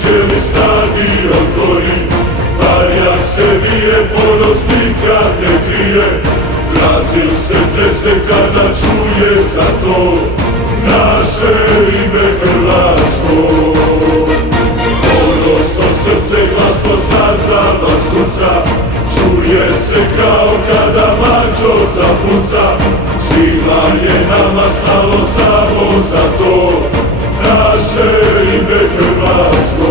Cijeli stadion gori, Barja se vije, ponosnik kad ne krije. Brazil se trese kada čuje za to naše ime hrvatsko. Ponosno srce, glasno sad za vas kuca, čuje se kao kada mačo zapuca. Svima je nama stalo samo za to naše ime hrvatsko.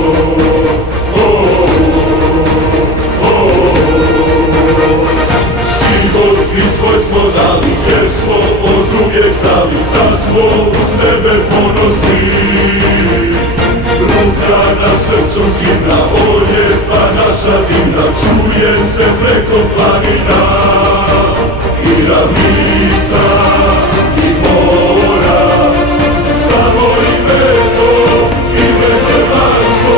Život i svoj smo dali, jer smo od uvijek znali da smo uz tebe ponosni. Ruka na srcu himna, o lijepa naša dimna, čuje se preko planina i ravnica i mora. Samo ime to, ime hrvatsko.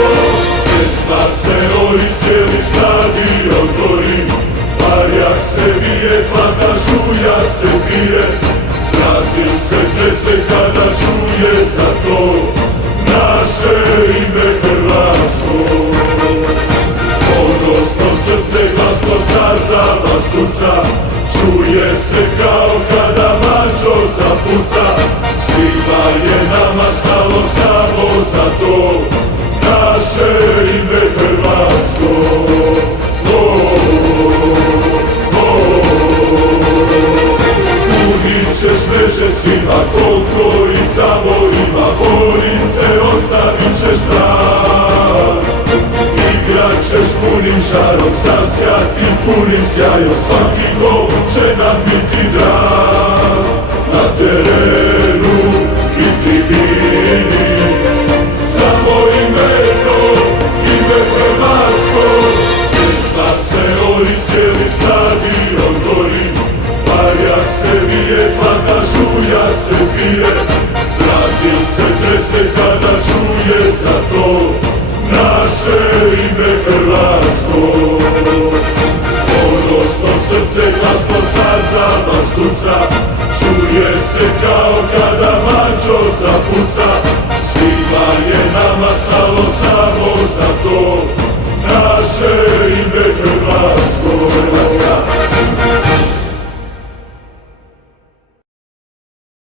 Pesma se ori, cijeli stadion gori, Barjak se vije, hladna žulja se pije. Brazil se trese kada čuje za to naše ime hrvatsko. Ponosno srce, glasno sad za vas kuca, čuje se kao kada mačo zapuca. Svima je nama stalo samo za to naše ime hrvatsko. Punit ćeš mreže svima, koliko ih tamo ima, borit se, ostavit ćeš trag. Igrat ćeš punim žarom, zasjati punim sjajom, svaki gol će nam biti drag. Na terenu